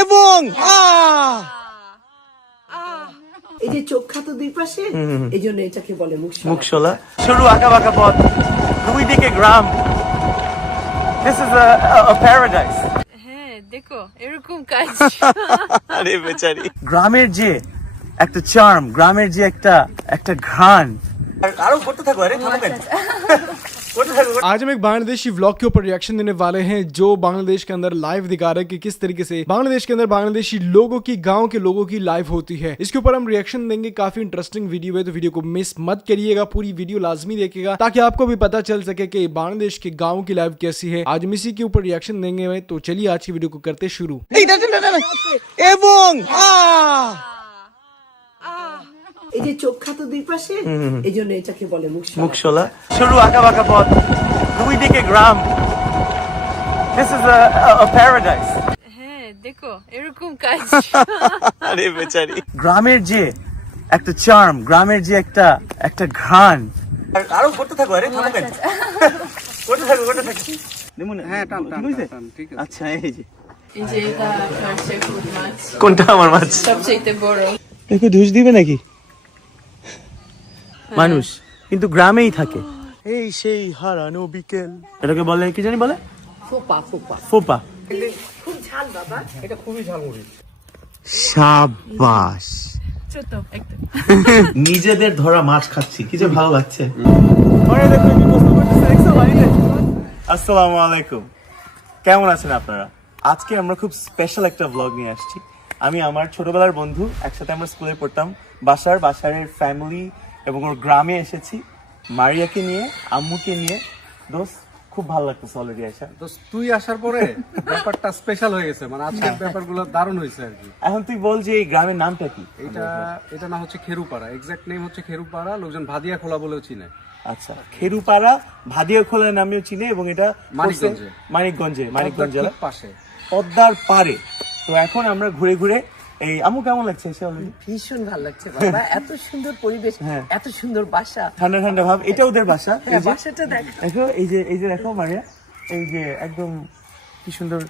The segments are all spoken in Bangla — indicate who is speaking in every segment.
Speaker 1: এবং!
Speaker 2: এই যে চোখ খাতো দুই পাশে এই জন্য এটাকে বলে মুখ
Speaker 1: মুখশোলা। সরু আঁকা বাঁকা পথ। দুই দিকে গ্রাম। দিস ইজ আ প্যারাডাইস
Speaker 3: হ্যাঁ দেখো এরকম কাজ।
Speaker 1: আরে বেচারি। গ্রামের যে একটা চার্ম গ্রামের যে একটা একটা ঘ্রাণ। আরও করতে থাকো আরে থামো
Speaker 4: आज हम एक बांग्लादेशी व्लॉग के ऊपर रिएक्शन देने वाले हैं जो बांग्लादेश के अंदर लाइव दिखा रहे हैं कि किस तरीके से बांग्लादेश के अंदर बांग्लादेशी लोगों की गाँव के लोगों की लाइव होती है। इसके ऊपर हम रिएक्शन देंगे काफ़ी इंटरेस्टिंग वीडियो है तो वीडियो को मिस मत करिएगा पूरी वीडियो लाजमी देखेगा ताकि आपको भी पता चल सके की बांग्लादेश के गाँव की लाइव कैसी है। आज हम इसी के ऊपर रिएक्शन देंगे तो चलिए आज की वीडियो को करते शुरू।
Speaker 1: এই
Speaker 2: যে চোখ খাতো দুই পাশে এই জন্য এটাকে বলে
Speaker 1: মুখশোলা। সরু আঁকা বাঁকা পথ। দুই দিকে গ্রাম। দিস ইজ আ প্যারাডাইস
Speaker 3: হ্যাঁ দেখো এরকম কাজ।
Speaker 1: আরে বেচারি। গ্রামের যে একটা চার্ম গ্রামের যে একটা একটা ঘ্রাণ। আরও করতে থাকো আরে থামো কেন? করতে থাকো করতে থাকো। হ্যাঁ টান টান টান ঠিক আছে। আচ্ছা এই যে।
Speaker 3: এই যে এটা সরষে ফুল মাছ।
Speaker 1: কোনটা আমার মাছ?
Speaker 3: সবচেয়ে বড়।
Speaker 1: দেখো ধুস দিবে নাকি? মানুষ কিন্তু গ্রামেই থাকে। এই সেই হারানো বিকেল। এটাকে বলে কি জানি বলে?
Speaker 2: ফোপা ফোপা।
Speaker 1: ফোপা।
Speaker 2: খুব ঝাল বাবা।
Speaker 3: ছোট একটা।
Speaker 1: নিজেদের ধরা মাছ খাচ্ছি। কি যে ভালো লাগছে। আসসালামু আলাইকুম। কেমন আছেন আপনারা? আজকে আমরা খুব স্পেশাল একটা ব্লগ নিয়ে আসছি। আমি আমার ছোটবেলার বন্ধু একসাথে আমরা স্কুলে পড়তাম। বাসার বাসারের ফ্যামিলি এবং ওর গ্রামে এসেছি। মারিয়াকে নিয়ে আম্মুকে নিয়ে। দোস্ত খুব ভালো লাগতেছে অলরেডি আসা
Speaker 5: তো তুই আসার পরে ব্যাপারটা স্পেশাল হয়ে গেছে মানে আজকের ব্যাপারগুলো দারুণ হয়েছে আর কি।
Speaker 1: এখন তুই বল যে এই গ্রামের নামটা কি?
Speaker 5: এটা এটা না হচ্ছে খেরুপাড়া। এক্সাক্ট নেম হচ্ছে খেরুপাড়া লোকজন ভাদিয়া খোলা বলেও চিনে।
Speaker 1: আচ্ছা খেরুপাড়া ভাদিয়া খোলা নামেও চিনে এবং এটা
Speaker 5: মানিকগঞ্জে।
Speaker 1: মানিকগঞ্জে মানিকগঞ্জ
Speaker 5: পাশে।
Speaker 1: পদ্মার পারে তো এখন আমরা ঘুরে ঘুরে এই আমু কেমন লাগছে এসে অলরেডি
Speaker 2: ভীষণ ভালো লাগছে বাবা। এত সুন্দর পরিবেশ
Speaker 1: হ্যাঁ।
Speaker 2: এত সুন্দর বাসা।
Speaker 1: ঠান্ডা ঠান্ডা ভাব এটা ওদের বাসা? এই
Speaker 2: হ্যাঁ,
Speaker 1: যে?
Speaker 2: বাসাটা দেখ।
Speaker 1: দেখো এই যে এই যে দেখো মারিয়া এই যে একদম কি সুন্দর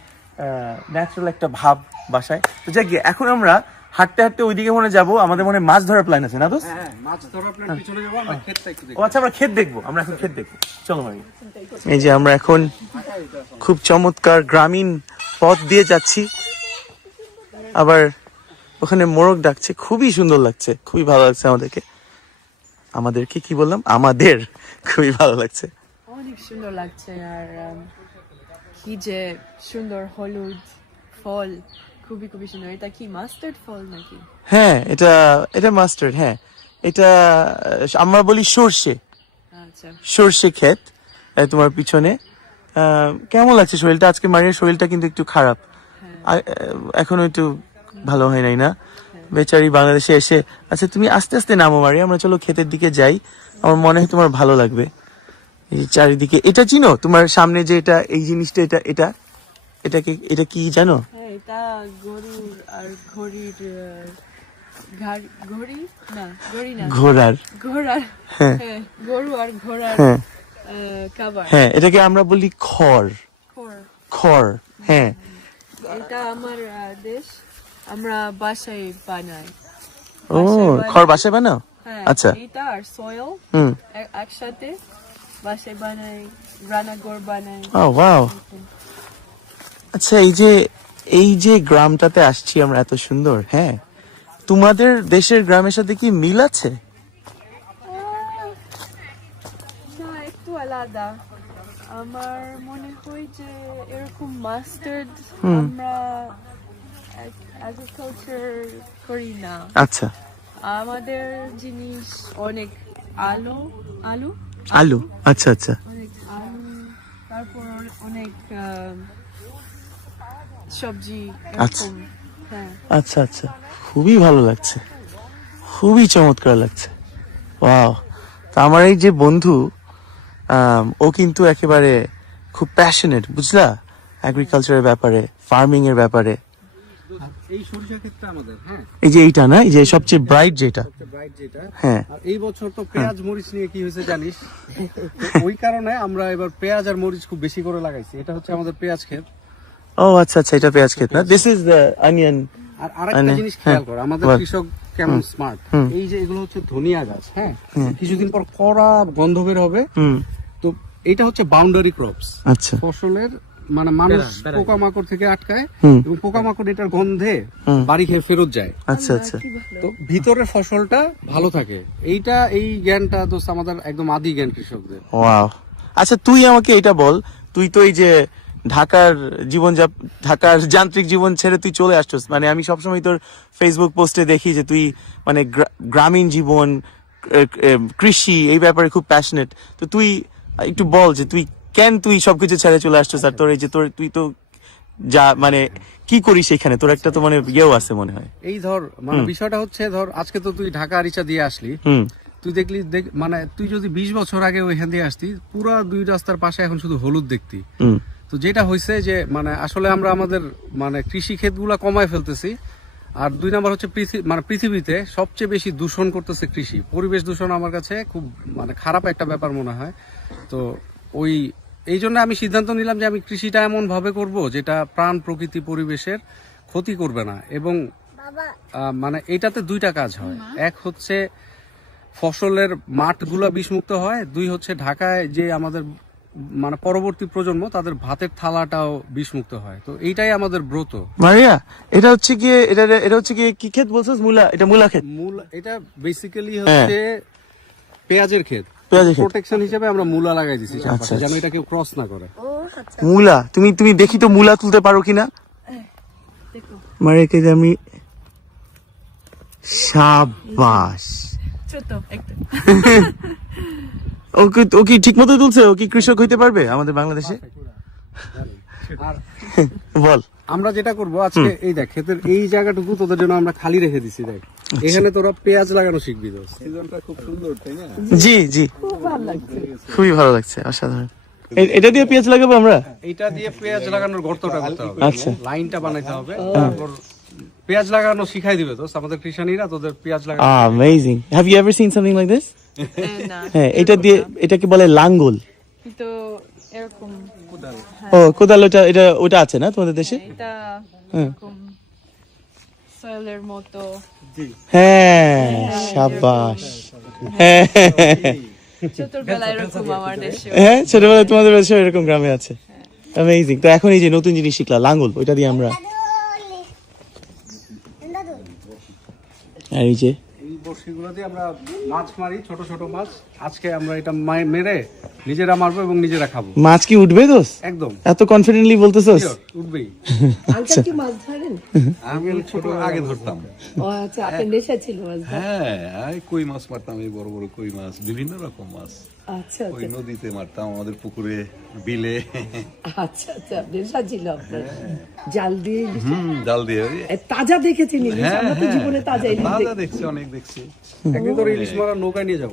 Speaker 1: ন্যাচারাল একটা ভাব বাসায়। তো যাক এখন আমরা হাঁটতে হাঁটতে ওইদিকে মনে যাব। আমাদের মনে হয় মাছ ধরার প্ল্যান আছে না দোস্ত?
Speaker 5: হ্যাঁ মাছ ধরার প্ল্যান পিছনে যাব আমরা ক্ষেতটা একটু
Speaker 1: ও আচ্ছা আমরা ক্ষেত দেখব আমরা এখন ক্ষেত দেখব। চলো ভাই এই যে আমরা এখন খুব চমৎকার গ্রামীণ পথ দিয়ে যাচ্ছি। আবার ওখানে মোরগ ডাকছে খুবই সুন্দর লাগছে খুবই ভালো লাগছে আমাদেরকে। আমাদেরকে কি বললাম? আমাদের খুবই ভালো লাগছে।
Speaker 3: অনেক সুন্দর লাগছে আর কি যে সুন্দর হলুদ ফল খুবই খুবই সুন্দর। এটা কি মাস্টার্ড ফল নাকি?
Speaker 1: হ্যাঁ এটা এটা মাস্টার্ড হ্যাঁ। এটা আমরা বলি সর্ষে।
Speaker 3: আচ্ছা।
Speaker 1: সর্ষে ক্ষেত তোমার পিছনে। আহ, কেমন লাগছে শরীরটা? আজকে মারিয়ার শরীরটা কিন্তু একটু খারাপ। এখন আহ, একটু ভালো হয় নাই না। বেচারি বাংলাদেশে এসে আচ্ছা তুমি আস্তে আস্তে নামো মারি আমরা চলো ক্ষেতের দিকে যাই। আমার মনে হয় তোমার ভালো লাগবে। এই চারিদিকে এটা চিনো? তোমার সামনে যে এটা এই জিনিসটা এটা এটা? এটাকে এটা কি জানো?
Speaker 3: হ্যাঁ এটা গরুর আর ঘড়ির ঘড়ি না ঘড়ি না।
Speaker 1: ঘোড়ার।
Speaker 3: ঘোড়ার
Speaker 1: হ্যাঁ।
Speaker 3: হ্যাঁ গরু আর ঘোড়ার
Speaker 1: হ্যাঁ।
Speaker 3: কাবার
Speaker 1: হ্যাঁ এটাকে আমরা বলি খড়। খড়। হ্যাঁ।
Speaker 3: এটা আমার দেশ। আমরা বাসায় বানাই।
Speaker 1: ও খড় বাসায় বানাও?
Speaker 3: হ্যাঁ
Speaker 1: আচ্ছা।
Speaker 3: এটা আর সয়েল
Speaker 1: হুম।
Speaker 3: একসাথে বাসায় বানাই রান্নাঘর বানাই।
Speaker 1: ও ওয়াও আচ্ছা এই যে এই যে গ্রামটাতে আসছি আমরা এত সুন্দর হ্যাঁ? তোমাদের দেশের গ্রামের সাথে কি মিল আছে?
Speaker 3: না একটু আলাদা। আমার মনে হয় যে এরকম মাস্টার্ড আমরা এগ্রিকালচার করি না।
Speaker 1: আচ্ছা।
Speaker 3: আমাদের জিনিস অনেক আলু আলু?
Speaker 1: আলু? আচ্ছা আচ্ছা।
Speaker 3: অনেক আলু তারপর অনেক সবজি
Speaker 1: আচ্ছা।
Speaker 3: হ্যাঁ।
Speaker 1: আচ্ছা আচ্ছা। খুবই ভালো লাগছে। খুবই চমৎকার লাগছে। ওয়াও। তা আমার এই যে বন্ধু ও কিন্তু একেবারে খুব প্যাশনেট বুঝলা? এগ্রিকালচারের ব্যাপারে ফার্মিং এর ব্যাপারে।
Speaker 5: এই সরিষা ক্ষেতটা আমাদের হ্যাঁ।
Speaker 1: এই যে এইটা না? এই যে সবচেয়ে ব্রাইট যেটা।
Speaker 5: ব্রাইট যেটা।
Speaker 1: হ্যাঁ।
Speaker 5: আর এই বছর তো পেঁয়াজ মরিচ নিয়ে কি হয়েছে জানিস? ওই কারণে আমরা এবার পেঁয়াজ আর মরিচ খুব বেশি করে লাগাইছি। এটা হচ্ছে আমাদের পেঁয়াজ ক্ষেত।
Speaker 1: ও আচ্ছা আচ্ছা এটা পেঁয়াজ ক্ষেত না? দিস ইজ দ্য অনিয়ন
Speaker 5: আর আরেকটা জিনিস খেয়াল
Speaker 1: হ্যাঁ,
Speaker 5: করো আমাদের কৃষক কেমন স্মার্ট এই যে এগুলো হচ্ছে ধনিয়া গাছ হ্যাঁ? কিছুদিন পর কড়া গন্ধ বের হবে।
Speaker 1: হুম।
Speaker 5: তো এটা হচ্ছে বাউন্ডারি ক্রপস
Speaker 1: আচ্ছা।
Speaker 5: ফসলের মানে মানুষ পোকামাকড় থেকে আটকায়। এবং পোকামাকড় এটার গন্ধে বাড়ি খেয়ে ফেরত যায়।
Speaker 1: আচ্ছা আচ্ছা।
Speaker 5: তো ভিতরের ফসলটা ভালো থাকে। এইটা এই জ্ঞানটা তো আমাদের একদম আদি জ্ঞান কৃষকদের।
Speaker 1: ওয়াও। আচ্ছা তুই আমাকে এটা বল তুই তো এই যে ঢাকার জীবন যা ঢাকার যান্ত্রিক জীবন ছেড়ে তুই চলে আসছিস। মানে আমি সবসময় তোর ফেসবুক পোস্টে দেখি যে তুই মানে গ্রা- গ্রামীণ জীবন কৃষি এই ব্যাপারে খুব প্যাশনেট তো তুই একটু বল যে তুই কেন তুই সবকিছু ছেড়ে চলে আসছিস? আর তোর এই যে তোর তুই তো যা মানে কি করিস এখানে? তোর একটা তো মানে ইয়েও আছে মনে হয়।
Speaker 5: এই ধর মানে বিষয়টা হচ্ছে ধর আজকে তো তুই ঢাকা আরিচা দিয়ে আসলি। তুই দেখলি দেখ- মানে তুই যদি বিশ বছর আগে ওইখান দিয়ে আসতি পুরা দুই রাস্তার পাশে এখন শুধু হলুদ দেখতি। তো যেটা হয়েছে যে মানে আসলে আমরা আমাদের মানে কৃষি ক্ষেতগুলা কমায় ফেলতেছি আর দুই নাম্বার হচ্ছে মানে পৃথিবীতে সবচেয়ে বেশি দূষণ করতেছে কৃষি। পরিবেশ দূষণ আমার কাছে খুব মানে খারাপ একটা ব্যাপার মনে হয়। তো ওই এই জন্য আমি সিদ্ধান্ত নিলাম যে আমি কৃষিটা এমন ভাবে করব যেটা প্রাণ প্রকৃতি পরিবেশের ক্ষতি করবে না। এবং মানে এটাতে দুইটা কাজ হয়। এক হচ্ছে ফসলের মাঠগুলা বিষমুক্ত হয়। দুই হচ্ছে ঢাকায় যে আমাদের মানে পরবর্তী প্রজন্ম তাদের ভাতের থালাটাও বিষমুক্ত হয়। তো এইটাই আমাদের ব্রত।
Speaker 1: মারিয়া এটা হচ্ছে কি এটা এটা হচ্ছে কি কি ক্ষেত বলছিস? মূলা এটা মূলা ক্ষেত।
Speaker 5: মূল এটা বেসিক্যালি হচ্ছে পেঁয়াজের ক্ষেত।
Speaker 1: পেঁয়াজের ক্ষেত।
Speaker 5: প্রোটেকশন হিসেবে আমরা মূলা লাগাই দিছি চারপাশে,
Speaker 1: আচ্ছা,
Speaker 5: যেন এটা কেউ ক্রস না করে।
Speaker 1: মূলা? তুমি তুমি দেখি তো মূলা তুলতে পারো কিনা? মারিয়াকে যে আমি সাবাস
Speaker 3: ছোট একটু।
Speaker 1: ও কি ও কি ঠিক মতো তুলছে? ও কি কৃষক হইতে পারবে আমাদের বাংলাদেশে? বল।
Speaker 5: আমরা যেটা করব আজকে এই দেখ ক্ষেতের এই জায়গাটুকু তোদের জন্য আমরা খালি রেখে দিছি দেখ। এখানে তোরা পেঁয়াজ লাগানো শিখবি দোস্ত।
Speaker 1: জি জি। খুবই ভালো লাগছে অসাধারণ। এটা দিয়ে পেঁয়াজ লাগাবো আমরা?
Speaker 5: এটা দিয়ে পেঁয়াজ লাগানোর গর্তটা করতে হবে।
Speaker 1: আচ্ছা।
Speaker 5: লাইনটা বানাইতে হবে। তারপর পেঁয়াজ লাগানো শিখাই দিবে তো আমাদের কৃষানীরা তোদের পেঁয়াজ লাগানো
Speaker 1: amazing have you ever seen something like this হ্যাঁ এটা দিয়ে এটাকে বলে লাঙ্গল।
Speaker 3: কিন্তু এরকম
Speaker 1: ও কোদাল ওটা এটা ওটা আছে না তোমাদের দেশে?
Speaker 3: এটা
Speaker 1: হ্যাঁ।
Speaker 3: এরকম সয়েলের মতো।
Speaker 1: হ্যাঁ সাবাস। হ্যাঁ
Speaker 3: ছোটবেলায় এরকম আমার দেশে
Speaker 1: হ্যাঁ তোমাদের এরকম গ্রামে আছে। অ্যামেজিং তো এখন এই যে নতুন জিনিস শিখলা লাঙ্গল ওইটা দিয়ে আমরা আর এই যে
Speaker 5: এই বড়শিগুলো দিয়ে আমরা মাছ মারি ছোট ছোট মাছ। আজকে আমরা এটা মেরে নিজেরা মারবো এবং নিজেরা খাব।
Speaker 1: মাছ কি উঠবে দোস
Speaker 5: একদম।
Speaker 1: এত কনফিডেন্টলি বলতেছস?
Speaker 5: উঠবেই।
Speaker 2: আঙ্কেল কি মাছ ধরেন?
Speaker 6: আমি ছোট আগে ধরতাম।
Speaker 2: ও আচ্ছা আপনার নেশা ছিল মাছ
Speaker 6: হ্যাঁ এই কই মাছ মারতাম? এই বড় বড় কই মাছ? বিভিন্ন রকম মাছ।
Speaker 2: আচ্ছা
Speaker 6: ওই
Speaker 2: আচ্ছা।
Speaker 6: নদীতে মারতাম আমাদের পুকুরে বিলে।
Speaker 2: আচ্ছা আচ্ছা নেশা ছিল আপনার। জাল দিয়ে
Speaker 6: হুম জাল দিয়ে।
Speaker 2: তাজা দেখেছেন ইলিশ
Speaker 6: হ্যাঁ
Speaker 2: আমরা তো
Speaker 6: হ্যাঁ
Speaker 2: জীবনে তাজা ইলিশ
Speaker 6: তাজা দেখছি অনেক দেখছি।
Speaker 5: একদিন তোর ইলিশ মারার নৌকা নিয়ে যাব।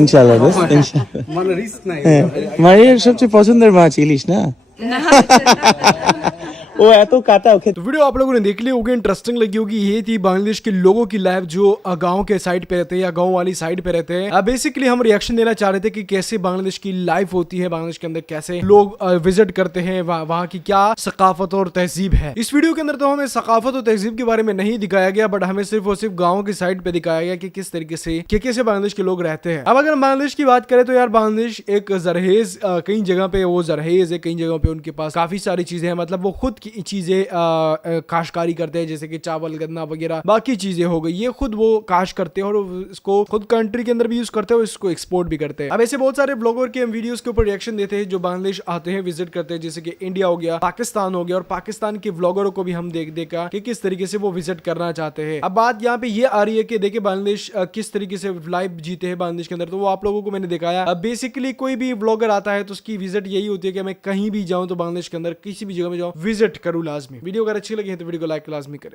Speaker 1: ইনশাআল্লাহ দোস্ত ইনশাআল্লাহ
Speaker 5: মানে রিস্ক নাই
Speaker 1: হ্যাঁ মারিয়ার সবচেয়ে পছন্দের মাছ ইলিশ না वो है तो काटा ओके
Speaker 4: तो वीडियो आप लोगों ने देख ली होगी इंटरेस्टिंग लगी होगी। ये थी बांग्लादेश के लोगों की लाइफ जो गाँव के साइड पे रहते हैं या गाँव वाली साइड पे रहते हैं। बेसिकली हम रिएक्शन देना चाह रहे थे कि कैसे बांग्लादेश की लाइफ होती है, बांग्लादेश के अंदर कैसे लोग विज़िट करते हैं, वहाँ की क्या सकाफत और तहजीब है। इस वीडियो के अंदर तो हमें सकाफत और तहजीब के बारे में नहीं दिखाया गया बट हमें सिर्फ़ और सिर्फ़ गाँव की साइड पे दिखाया गया कि किस तरीके से कैसे बांग्लादेश के लोग रहते हैं। अब अगर बांग्लादेश की बात करें तो यार बांग्लादेश एक जरहेज कई जगह पे वो जरहेज है, कई जगह पे उनके पास काफ़ी सारी चीज़ें हैं। मतलब वो खुद चीज़ें काश्तकारी करते हैं, जैसे कि चावल, गन्ना वगैरह, बाकी चीज़ें हो गई। ये खुद वो काश करते हैं और इसको खुद कंट्री के अंदर भी यूज़ करते हैं और इसको एक्सपोर्ट भी करते हैं। अब ऐसे बहुत सारे ब्लॉगर के हम के ऊपर रिएक्शन देते हैं, जो बांग्लादेश आते हैं विज़िट करते हैं, जैसे कि इंडिया हो गया, पाकिस्तान हो गया और पाकिस्तान के ब्लॉगरों को भी हम देख, देखा कि किस तरीके से वो विज़िट करना चाहते हैं। अब बात यहाँ पे ये आ रही है कि देखिए बांग्लादेश किस तरीके से लाइव जीते हैं बांग्लादेश के अंदर। तो वो आप लोगों को मैंने दिखाया। अब बेसिकली कोई भी ब्लॉगर आता है तो उसकी विज़िट यही होती है कि मैं कहीं भी जाऊँ तो बांग्लादेश के अंदर किसी भी जगह में जाऊँ विज़िट करूँ लाजमी। वीडियो अगर अच्छी लगी है तो वीडियो को लाइक लाजमी करें।